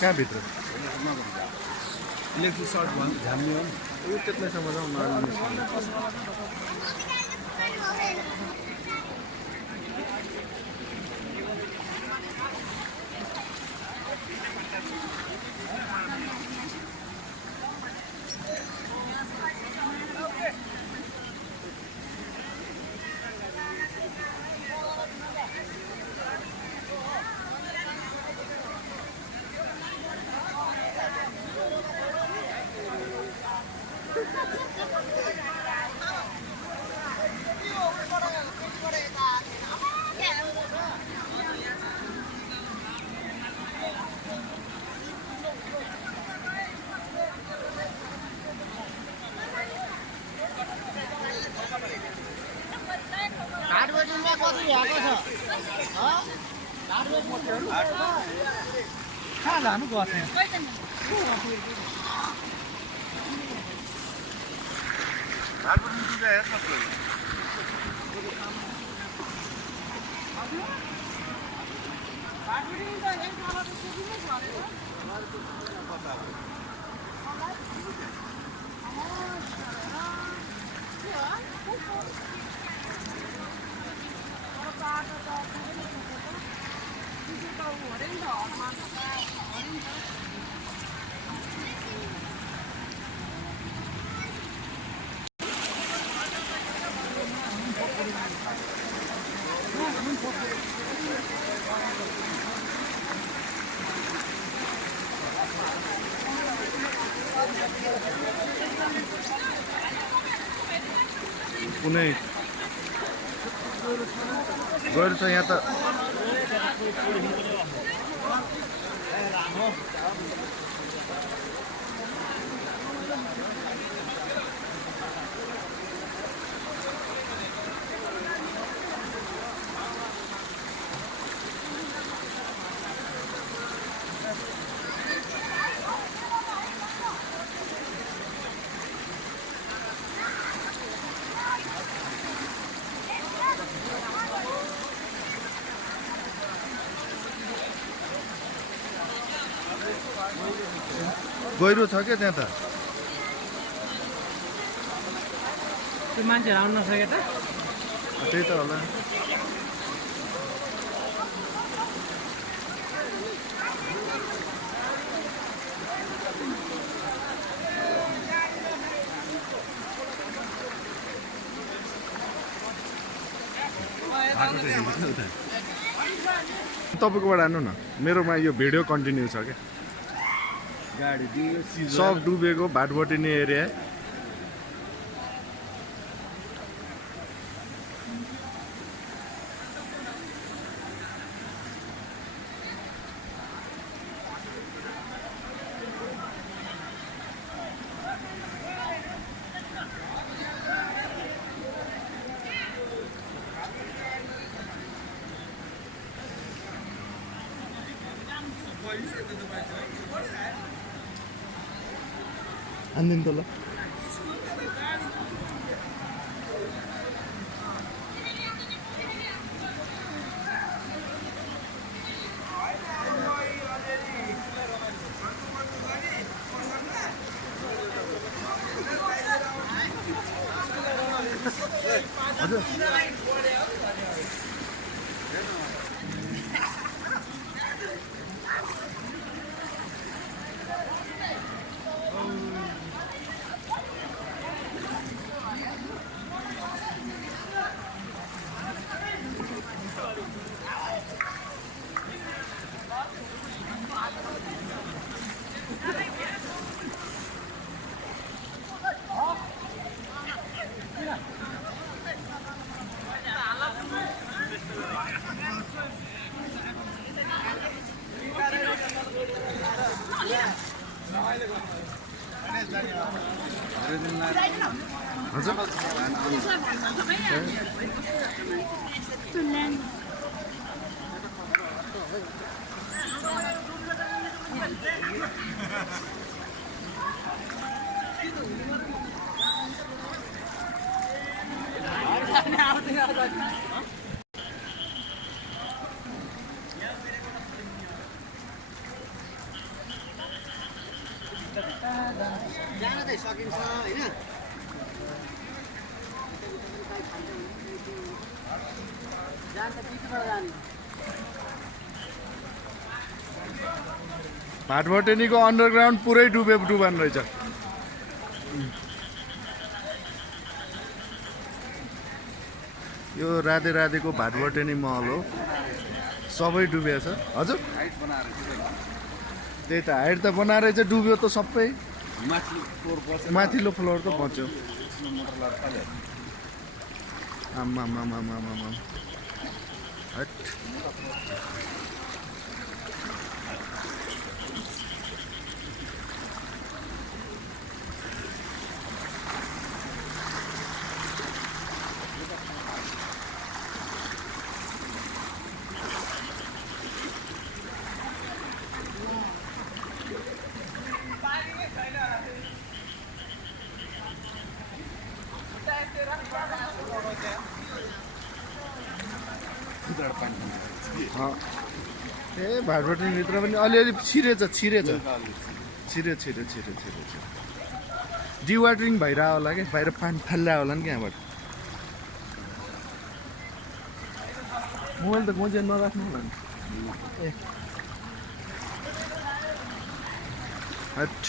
कहाँ भित्र electric short भयो झाम्ने हो यो त्यतिसम्म जाउँ नआउनु कहाँ लानु गर्थ्यो कुनै गएर छ यहाँ त गहिरो छ क्या त्यहाँ त त्यो मान्छेहरू आउन नसके त त्यही त होला तपाईँकोबाट आनु न मेरोमा यो भिडियो कन्टिन्यू छ क्या सब डुबेको भाटबटिने एरिया 안된 돌라 हजुर जान चाहिँ सकिन्छ होइन जान त बिचबाट जाने भाटभटेनीको अन्डरग्राउन्ड पुरै डुबान रहेछ। यो राधे राधेको भाटभटेनी महल हो, सबै डुबेछ। हजुर त्यही त हाइट त बनाएर चाहिँ डुब्यो त सबै, माथिल्लो फ्लोर त बच्यो। आम्मा हट ए भाटभटेनीभित्र पनि अलिअलि छिरेछ। डिवाटरिङ भइरह होला क्या, बाहिर पानी फाल्ला होला नि त्यहाँबाट। मोबाइल त गोजिया नराख्नु होला नि। ए हट